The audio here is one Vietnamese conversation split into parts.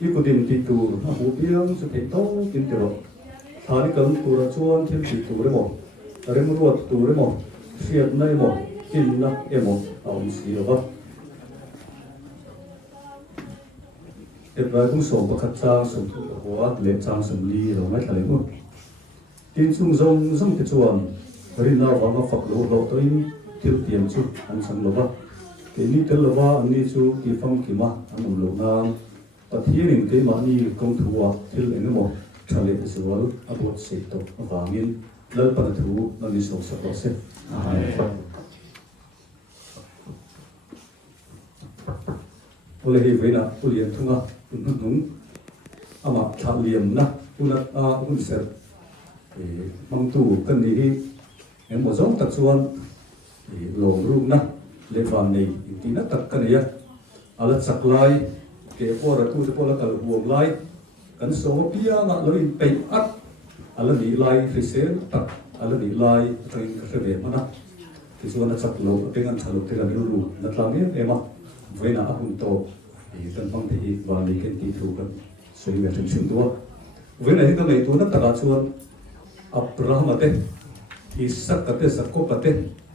Ikutin titu, aku bilang sekitar kinto. Hari kan tura cuan til titu remo, remo ruat tu remo, siat na emo, kinna emo, awam siapa. Ebra kung so bakat sang sum buat lep sang sum li romai kali mu. Tin sung zong zong kecuan, hari na wanga fak lo toin til tiam cu an sang loba. Kini tel loba ani cu kifam kima anum lo nam. Pathianin ke mani kong thua thil engemaw thale sual abot seito awangin lalpan thu nani sok sak se ole hi veina ulian thunga nung ama thaliam na unat a unser mang tu kan ni hi engemaw zong tak chuan lom rum na levan nei tina tak kan ya ala saklai ke pora tu te pora kal buang lai kan so pia na lo in pe at ala ni lai fisel tak ala ni lai train rebe mana ti so na chak lo pengan thalo te kan ru na tlang ema veina a hun to i kan pang te i wa li ken ti thu kan so i wa chung to veina hi ka nei tu na ta chuan abraham ate isak ate sakko ate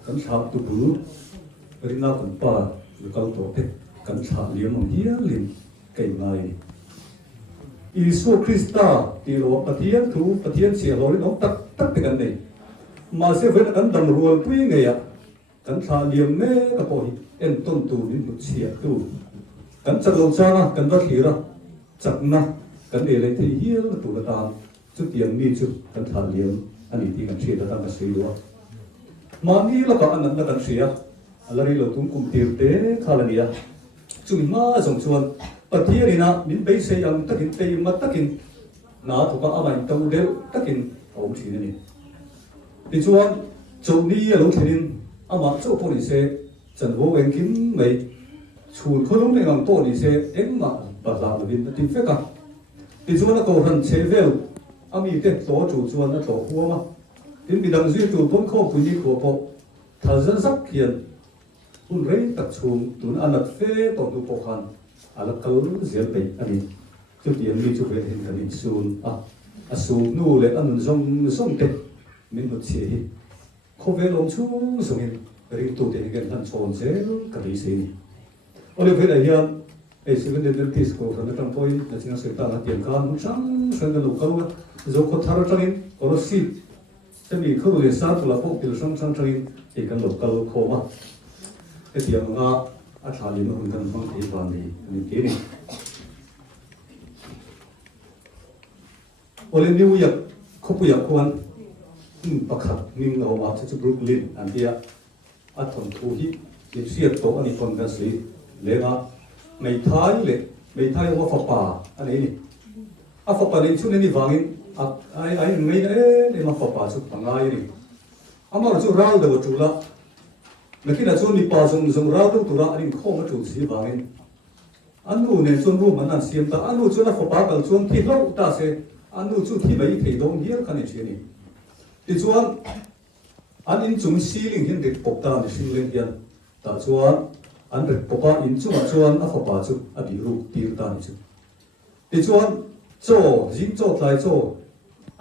kan thap tu bu rina kan pa kal to te kan tha liam hi lim cái này Isu Christa thì lo pathian xia lo nó tắc tắc cái này mà sẽ phải cần đầm ruộng tuy ngày à cần thà liềm mê cái bồi en tôn tu đến một xia tu cần chặt lâu cha cần vắt khí ra chặt na cần để lấy thì hiếu là tu là tam chút tiền mi chút cần thà liềm anh ấy thì cần xia là tam cái xia đó mà ni là có anh là cần xia là đi lâu tung cùng tiêu tế khá là nhiều chúng mà giống chuan pathianina min bei sei ang takin pe ma takin na thuka amai tau del takin om thina ni ti chuan choni lo thenin ama chu poni se chan wo weng kim mei chun kholum le ngang to ni se engma ba la bin tin feka ti chuan ko ran che vel ami te to chu chuan na to huwa ma tin bidang zui tu pon kho puni ko po thazan sak kian un rei tak chum tun anat fe to tu po khan ala kal zel pe ani chu tiam mi chu ve hin kan sun a su nu le an zong te min hot che hi kho ve long chu song hin ring tu te gen han chon zel ka ri se ni ole ve la hian ai seven dentist ko ran tang point na singa se ta na tiam kan mu sang sang da local zo ko thar tangin ko si semi ko le sa tu la po til sang sang tangin e kan local ko ma e tiam nga a thali no hun kan bang thei ban ni ke ni ole new yak ko pu yak kwan pakhat ning lo wa chu Brooklyn an dia a thon thu hi ki siat to ani kon kan si le nga mai thai wa fa pa ani ni a fa pa ni chu ni wangin ai mai ne ma fa pa chu pangai ni amar chu ral da chu la nakina chu ni pa zong ral tu ra ani kho ma chu si wangin anu ne chun ru man an siam ta anu chu na fa pa kal chuan thi lo ta se anu chu thi mai thei dong hiar kan ni ni ti chuan an in chung ceiling hin dik pok ta ni ceiling hian ta chuan an rik poka in chunga chuan a fapa chu a bi ru tir ta ni chu ti chuan cho jin cho tlai cho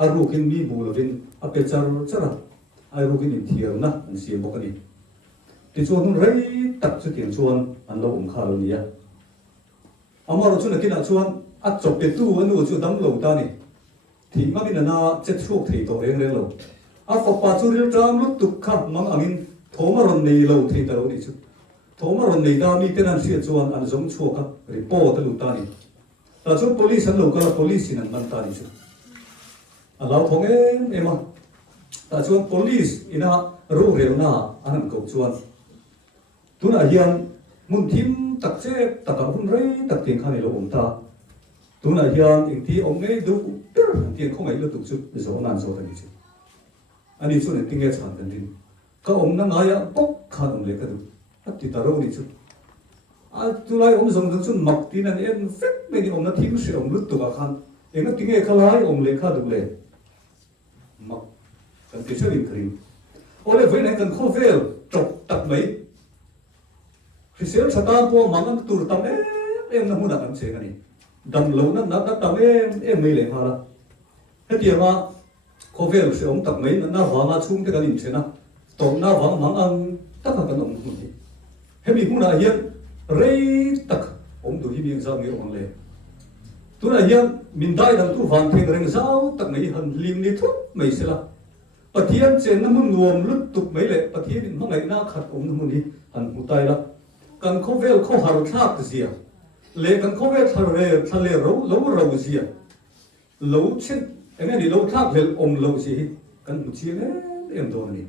a ru kin mi bu lovin a pe char chara ai ru kin in thiar na an siam bok ani ti chuan hun rei tak chu tiang chuan an lo kha lo ni ya amaro chu na kin a chuan a chop pe tu anu chu dam lo ta ni thì mà cái na chết thuốc thì tổ em lên lâu, à phật bà chú riêng trang lúc tục khắp mang angin thố mà rồi này lâu thì tao đi chứ, thố mà rồi này tao mi tên anh xuyên chuan anh giống chua các report tao lúc ta đi, ta chú police anh lâu cả police anh mang ta đi chứ, à lâu thong em à, ta chú police ina ru rêu na anh cầu chuan, tu na hiền muốn thím tắc chế tắc cả hun rei tắc tiền khai lâu ông ta, tu na hiền những tí ông ấy đâu tiền không ai lo tục chút rồi nan rồi đấy chứ anh đi xuống này tiếng nghe chán đến đi các ông nó nói bốc khăn ông lấy cái đó tất cả đâu đi chứ tu lại ông dùng chút mặc tí này em phết bên ông nó thiếu sự ông lướt tục cả khăn em nó tiếng nghe khá lái ông lấy khá được lấy mặc cần cái số bình thường ông lấy với này cần khó phê chọc tập mấy khi xếp sát ta po mang ăn tur tâm em nó muốn đặt ăn xe cái này đầm lâu nó đầm em mấy lấy hoa là hết tiền mà có vẻ là ông tập mấy nó vắng à chung cái gì thế nào tổng nó vắng mang ăn tất cả các ông không gì hết bị cũng là hiện rei tất ông đủ hiệp ra người ông lấy tôi là hiện mình đại đam tu hoàn thành rèn giáo tất mấy hành lim đi thuốc mấy sẽ là bát thiên trên nó muốn nuông lướt tục mấy lệ bát thiên nó ngày nào khát ông nó muốn đi hành một tay là cần có vẻ có haro tháp gì à lệ cần có vẻ thà lệ lâu gì à lâu trên em đi lâu khác về ông lâu gì cần một chiếc em đồ này,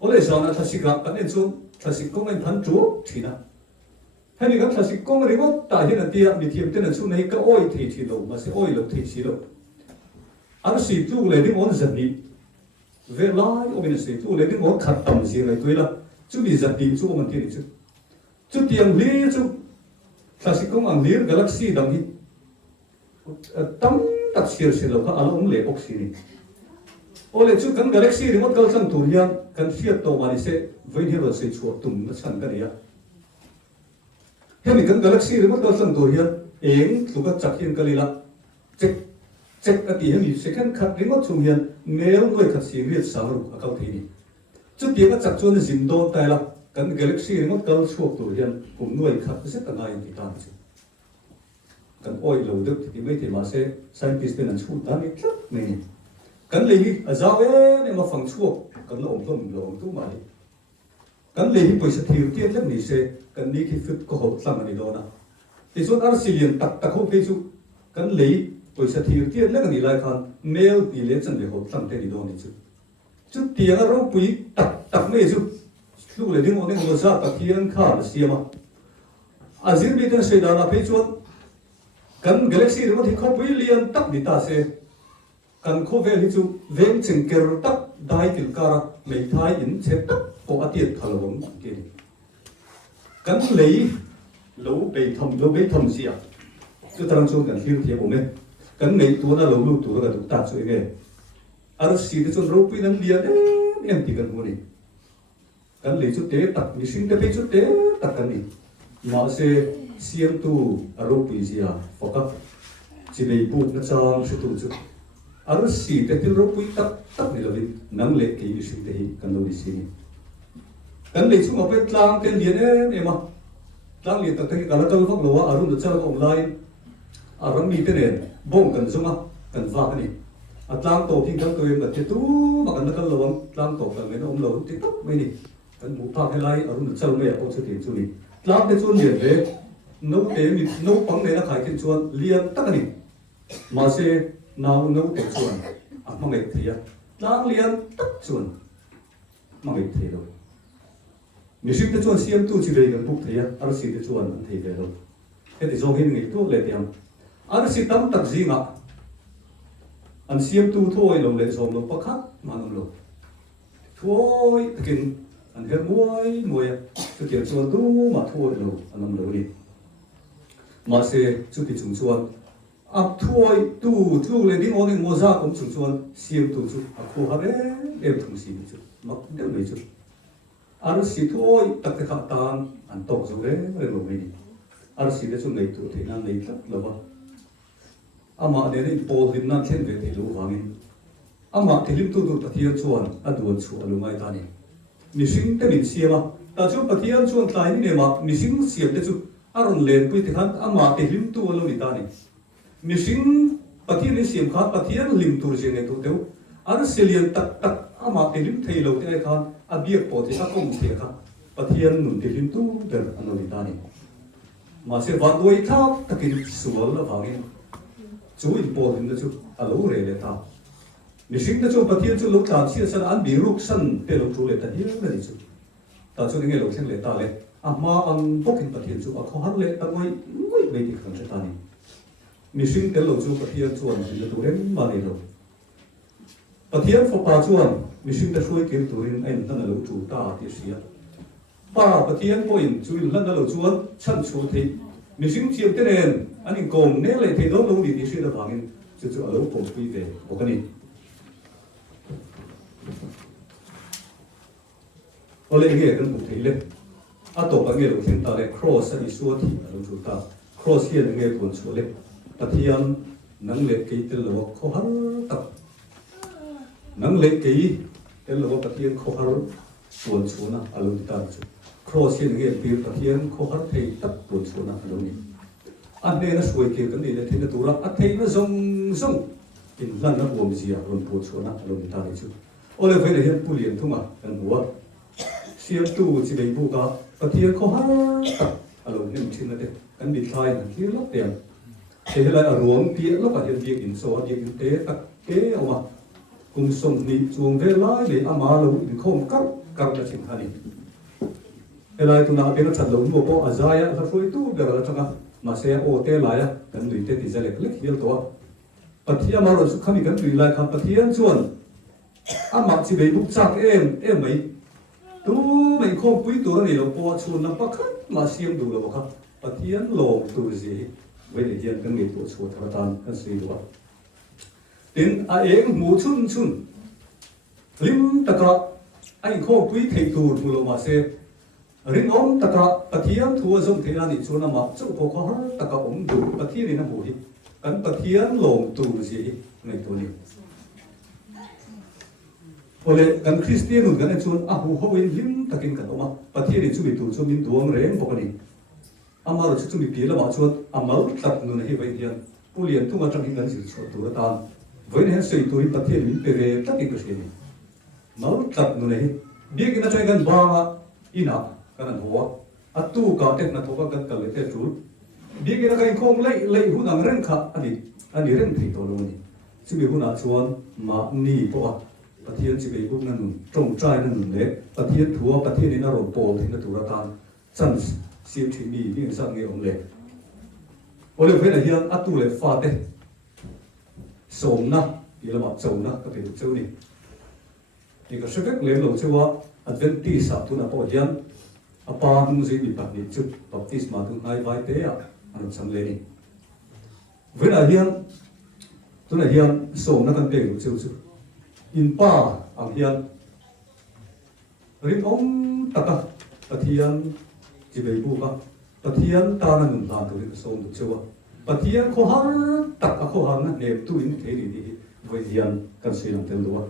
ở đây sao na thasi gặp anh em xuống thasi công anh phán chúa thì na, hay là gặp thasi công rồi có tại hiện là tiệm bị tiệm tên là xuống này cái oi thì đâu mà sẽ oi lâu thì đâu, anh sĩ tu lấy đi món giật đi, về lại ông mình sĩ tu lấy đi món khát tầm gì này tôi là chú bị giật đi chú ông mình tiền chứ, chú tiền lý chú thasi công anh lý galaxy đồng hi, tâm tắc xìr xìr lâu các anh ông lệ bốc xì này, ô lệ chú cần galaxy thì mất câu sang thủ hiền cần phiệt tổ mà đi sẽ với hiền rồi sẽ chuột tùng nó sẵn cái này á, hiền mình cần galaxy thì mất câu sang thủ hiền, em lúc các chắc hiền cái này là check cái gì hiền mình sẽ cần khát đến mất chung hiền nếu người khát xì riết sáng rồi các câu thế này, chút tiếng các chắc chuột dính đôn tay là cần galaxy thì mất câu chuột thủ hiền cũng người khát rất là ngay thì ta chứ. Cần oi lâu được thì mấy thì mà sẽ scientist bên anh chú ta này rất này cần lấy ở giáo ấy mà phẳng chuộc cần là ổng không tu mà cần lấy bây giờ thiếu tiền lắm này sẽ cần đi cái phật có hậu sang này đó na thì số ăn xì liền tắc không thấy chú cần lấy bây giờ thiếu tiền lắm này lại khan mail thì lấy chân để hậu sang này đó này chú chú tiền ở đâu quý tắc mấy chú lúc lấy đi ngồi ra tắc tiền khá là xia mà à diễn biến tên sẽ đó là phải chú cần galaxy nó thì không billion tắc đi ta sẽ cần có vẻ như chú ven chừng kêu tắc đại tiểu cara mấy thái in chết tắc có atiệt thằng lồng kia cần lấy lâu bể thầm gì à chú ta đang cho cần hiểu thế bố mẹ cần lấy tuổi là lâu lâu tuổi là tuổi ta chơi cái ở xí thì cho râu quy năng liền em thì cần mua đi cần lấy chút tế tắc mình xin cái chút tế tắc cần đi mà sẽ siam tu aro pizia foka chibei bu na chang se tu chu aro si te til ro pui tak ni lovin nang le ke yu te hi kan lo di si ni kan le chu ma pe tlang ten lien em ma tlang li tak tak kala kal fak lowa arun da chal online aram mi te nen bong kan zunga kan va ani atlang to king kan toim da te tu ma kan kal lawang tlang to kan men om lo ti tak mai ni kan mu pa helai arun da chal me ko chu ti chu ni tlang te chun lian ve no te mi no pang ne na khai kin chuan lian tak ani ma se nau no te chuan a ma ngai thia tlang lian tak chuan ma ngai thia lo mi sim te chuan siam tu chi ve kan buk thia ar si te chuan an thei ve lo he ti zong hin ngai tu le tiam ar si tam tak zinga an siam tu thôi lo le zong lo pakhat ma nam lo thôi takin an her moi chu tiam chuan tu ma thôi lo an nam lo ni ma se chu ti chung chuan ap thôi tu chu le ding on mo za kom chung chuan siam tu chu a khu ha re em thung si chu mak del mai chu ar si thôi tak te kha tan an to zo re lo mai ni ar si de chu nei tu the na nei tak lo ba ama de ni pol lim na thlen ve te lo wangin ama thilim tu tu pathian chuan adun chu alu mai ta ni mishing te min siama ta chu pathian chuan tlai ni ne ma mishing siam te chu aron len pui te khan ama thilim tu alu ni ta ni mishing pathian ni siam kha pathian lim tu je ne tu teu ar selian tak tak ama thilim thei lo te khan abiak po te akom te kha pathian nun thilim tu der alu ni ta ni ma se van doi thak takin suwal la wangin chú in bol in chu alo re le ta mi sing ta chu pathian chu lok tan sia san an bi ruk san te lo chu le ta hi le chu ta chu nge lo thlen le ta le ama ang bokin pathian chu a kho har le ta ngoi me ti khang ta ni mi sing te lo chu pathian chu an ti tu rem ma le lo pathian fo pa chu an mi sing ta shui ke tu rin en ta lo chu ta ti sia pa pathian po in chu in lan lo chu an chan chu thi mi sing chiam te nen anh còn nếu lại thấy đó lâu thì suy ra vàng chứ chứ ở lâu còn quy về của cái này ở đây nghe cái cụ thể lên à tổ cái nghe đầu tiên ta là cross anh xua thì ở lâu chúng ta cross here nghe cuốn số lên ta thiên năng lực cái tên là khó hẳn tập năng lực cái tên là ta thiên khó hẳn cuốn số na ở lâu ta cross here nghe tiếng ta thiên khó hẳn thầy tập cuốn số na ở lâu này anh này nó suy kia cái này là thế nó tu ra anh thấy nó rong in lần nó buồn gì à luôn buồn số nào luôn ta đấy chứ ôi là vậy là hiện tu liền thôi mà anh hùa xem tu chỉ để bu cả và thiên khó hát luôn nên chuyện là thế anh bị thay là kia lắm tiền thế là ở ruộng kia lúc mà hiện việc in số việc kinh tế tất kế ông mà cùng sống đi chuồng về lái để ama lâu thì không cắt là chuyện hay thế là tụi nào bên nó chặt lúa mua po à dai là phơi tu được là chẳng mà xe ô tô lại cần luyện thế thì sẽ lại click hiểu to pathia mà rồi khami cần luyện lại kham pathia chuan ama chỉ bị bục chắc em mấy tu mình không quý tu này là po chuan làm bắc mà xiêm đủ là bắc pathia lồng tu gì vậy để hiện cần nghiệp tu chuan thà tan cần suy đó đến em mu chun lim taka anh không quý thầy tu tu mà xe rin om taka pathian thua zong thela ni chuna ma chu ko kho taka om du pathian ni na bu hi kan pathian lom tu ji nei to ni ole kan christian nu kan chun a hu ho in lim takin kan oma pathian ni chu bi tu chu min duang reng bok ani ama ro chu mi pi la ma chu amal tat nu na hi vai hian pulian tu ma tang hin kan sil chu tu ta voi ne sei tu ri pathian min pe ve takin ko se ni mal tat nu na hi bi ki na chai kan ba ina kan hoa atu ka tek na thoka kan kal te chul bi ge na kai khom lei hu nang ren kha ani ren thi to lo ni chi bi hu na chuan ma ni po a pathian chi be buk na nun trong trai na nun le pathian thua pathian ina ro pol thina tu ra tan chan siam thi mi ni sang nge om le ole ve na hian atu le fa te som na ila ma chau na ka pe chau ni ni ka shek le lo chewa adventist sa tu na po hian apa hung gì bị bắt đi chụp baptisma tu ngay vai tế à anh sang lên đi với là hiền sổ nó cần tiền của chiêu chụp in pa anh hiền rin ông taka pathian chỉ về bu ka pathian ta là nằm làm từ sổ được chưa pathian khó hăng taka khó hăng nè tu in thế đi với hiền cần suy làm tiền luôn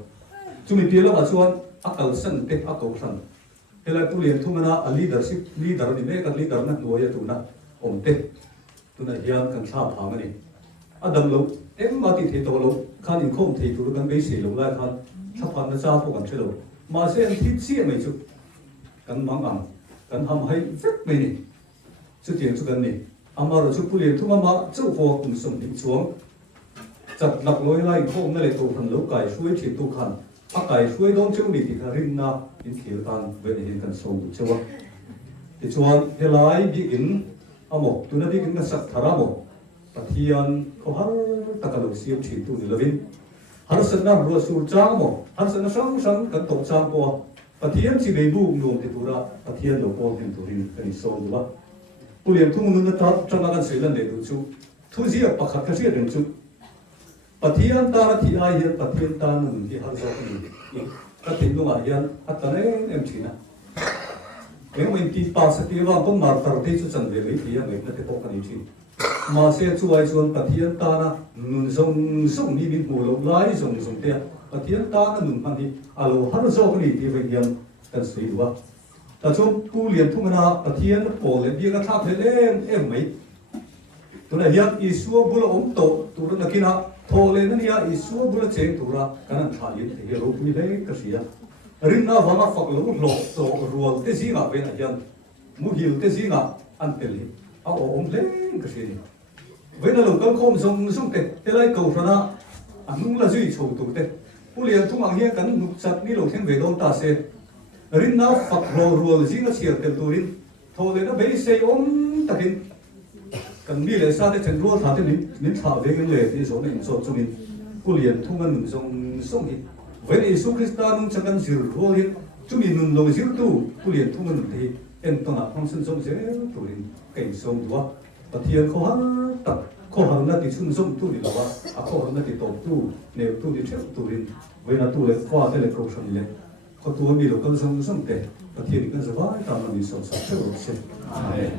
chúng mình biết là bà chuan akal san te akal san thế là tu liền thung na leader ni me kan leader na nuôi tu na om te tu na hian kan tha phang ani adam lo em ma ti the to lo khan in khom thei tu kan be se lo la khan tha phang na cha pho kan chelo ma se an thit si mai chu kan mang ang kan ham hai vek mai ni chu tiang chu kan ni amaro chu tu liền thung ma chu pho kum som ni chuang chặt nặc lối lai khom na le tu khan lo kai suai thi tu khan a kai suai dong chu ni ti kha rin na in khil tan ve ni kan so chuwa ti chuan he lai bi in amo tu na bi in na sak thara mo pathian ko har takalo siam thi tu ni lovin har san na ro sur cha mo har san na sang sang kan to cha ko pathian chi be bu nom ti tu ra pathian lo ko tin tu rin kan so du ba tu liền thung nun na ta chang kan sei lan le tu chu thu ji a pakhat ka sia den chu pathian ta thi ai hian pathian ta nun ki har zo ni ka tin lu ma hian atane em thina em mình tin pa sa ti wa pom mar tar te chu chan ve le ti ya ngai na te to kan ni thi ma se chu ai chuan pathian ta na nun zong song ni bin mu lo lai zong zong te pathian ta na nun man hi alo har zo ni ti ve hian kan sei du ba ta chu tu liền thung na pathian po le bi ka thak le em mai tu na hian isu bula om to tu na kina thô lên nó isu bula cheng tu ra kan tha yin he ro mi le ka sia rin na wanga fak lo lo so rual te zinga ven hian mu hil te zinga an tel hi a om le ka sia ni ven lo kal khom song te lai ko na anung la zui chou tu te pu lian thung ang hian kan nu chat ni lo theng ve don ta se rin na fak ro rual zinga chiar tel tu rin thô lên nó be se om takin kan mi le sa te chen rual tha te nin tha ve gen le ti so nei so chumin pu lian thung an song hi với Isu Christa nung chẳng zir ruột hin chúng mình nun lâu zir tu liền thu mình thì em tông phong sinh sống dễ tu liền cảnh sống đua và thiên khó hắn tập khó hắn là thì sinh sống tu liền là khó hắn là thì tổ tu nếu tu thì chết tu liền với là tu liền qua thế là câu chuyện liền có tu mi được con sống tệ và thiên cái gì vậy ta mình sống sạch sẽ rồi amen.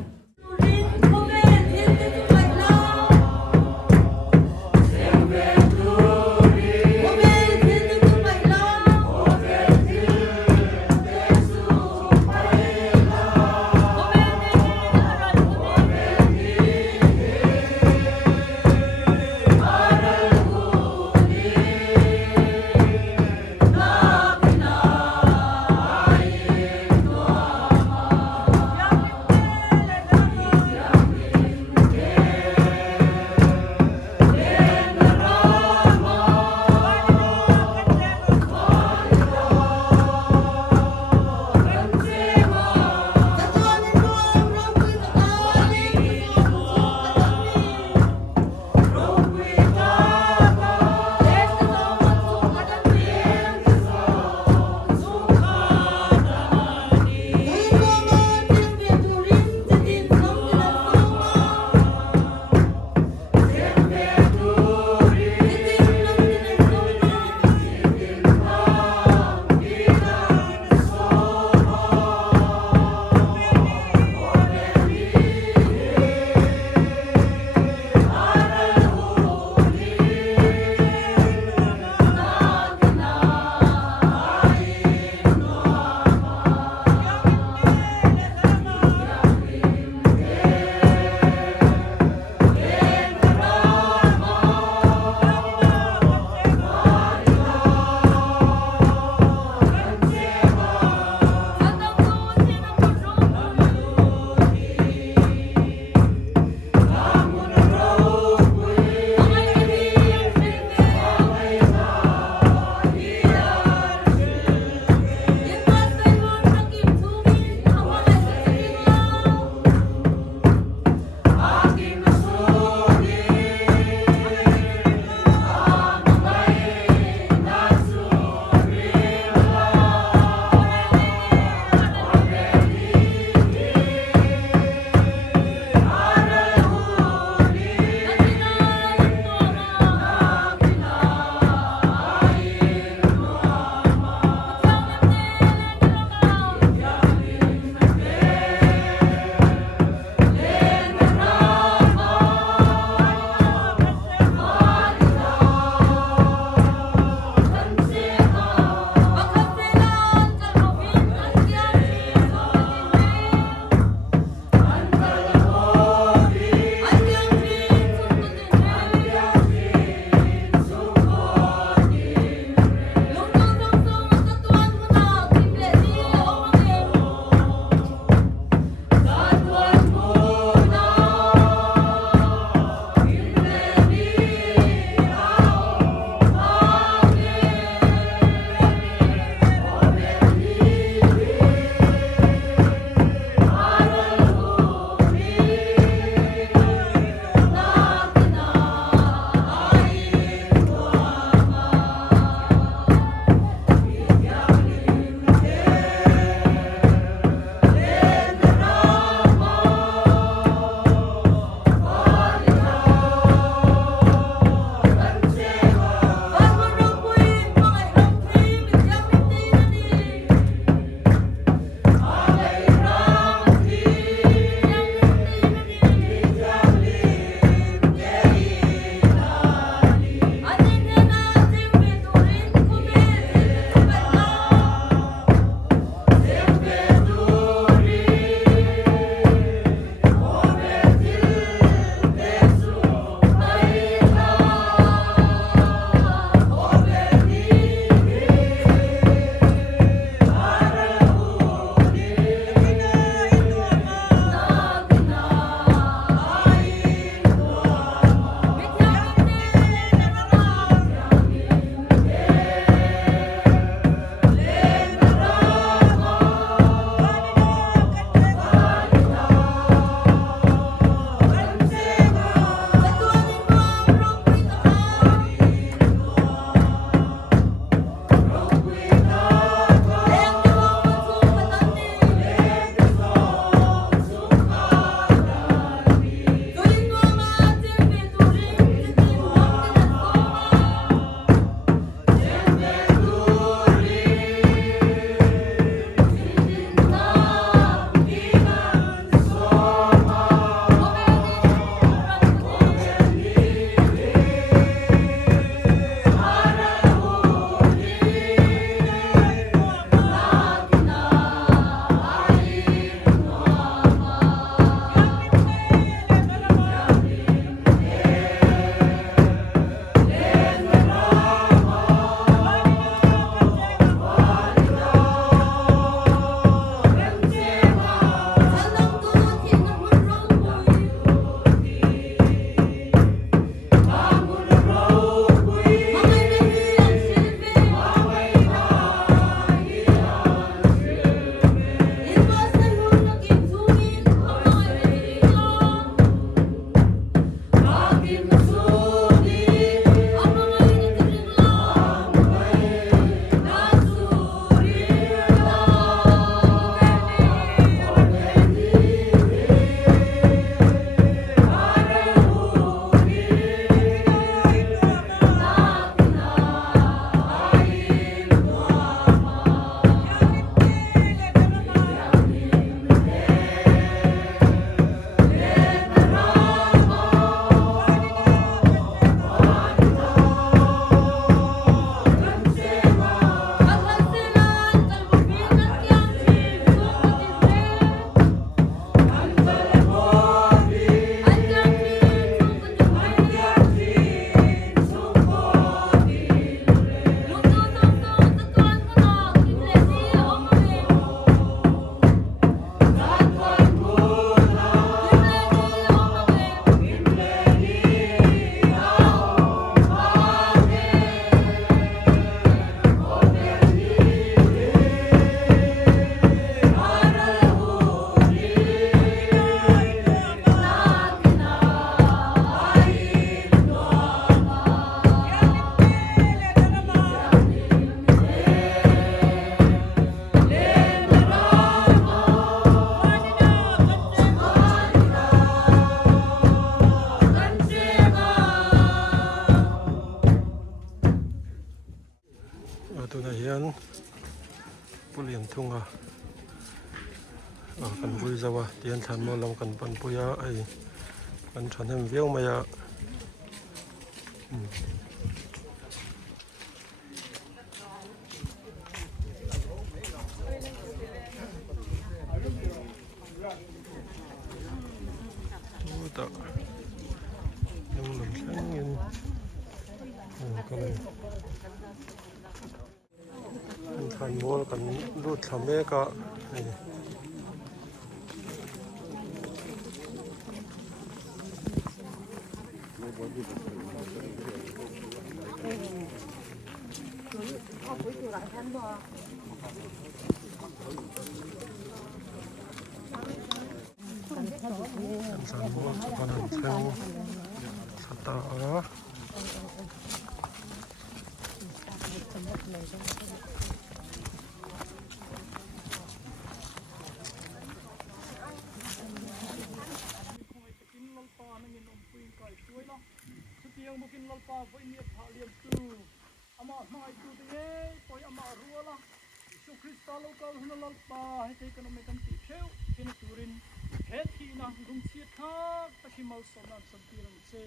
pulian thunga kan vui zawa tian than mo lam kan pan puya ai kan than hem viau maya ta nung lam sang in kan than mo kan lut thame ka Sanmo kanan sang sata Krista lokal hunalal pa hete ekonomi kan ti theu kin turin het hi na dung chiat kha takimal sonan santiram se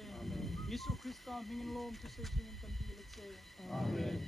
Yesu Krista mingin lom te se singin kan ti lek se amen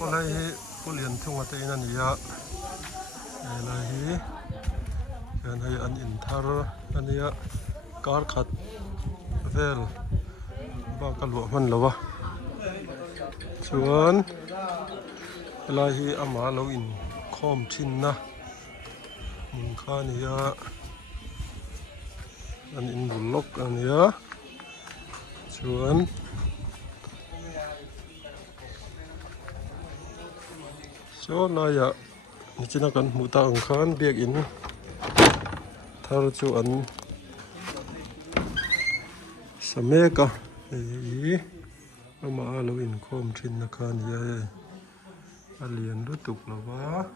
Polai pulian thunga te in ania ela hi yan hai an in thar ania kar khat vel ba ka lu man lawa chuan ela hi ama lo in khom thin na mun kha nia an in bulok ania chuan so naya ni china kan muta ang khan biak in thar chu an sameka ei ama alo in khom thin na khan ya alian lu tuk lawa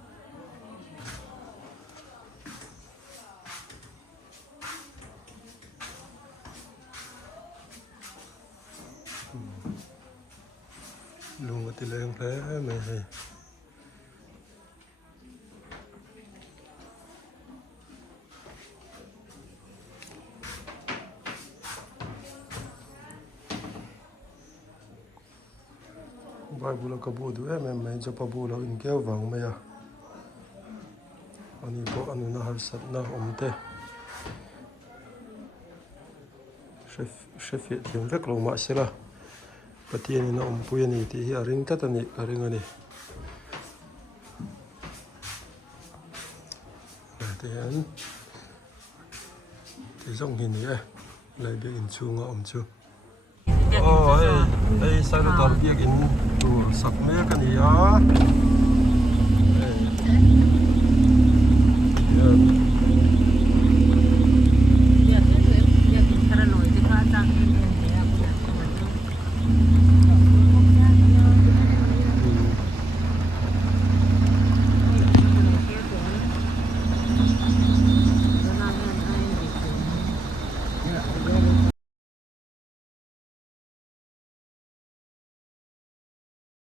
lunga tileng hle me he Bible ka bu du em jo pa bu lo in keu wang me ya ani bo anu na har sat na omte chef ye thiam vek lo ma sela patien na om pu ni ti hi aring ta tani aring ani ten ti zong hin ni lai be in chu nga om chu đây sai được toàn việc in đủ sạc mê cái này á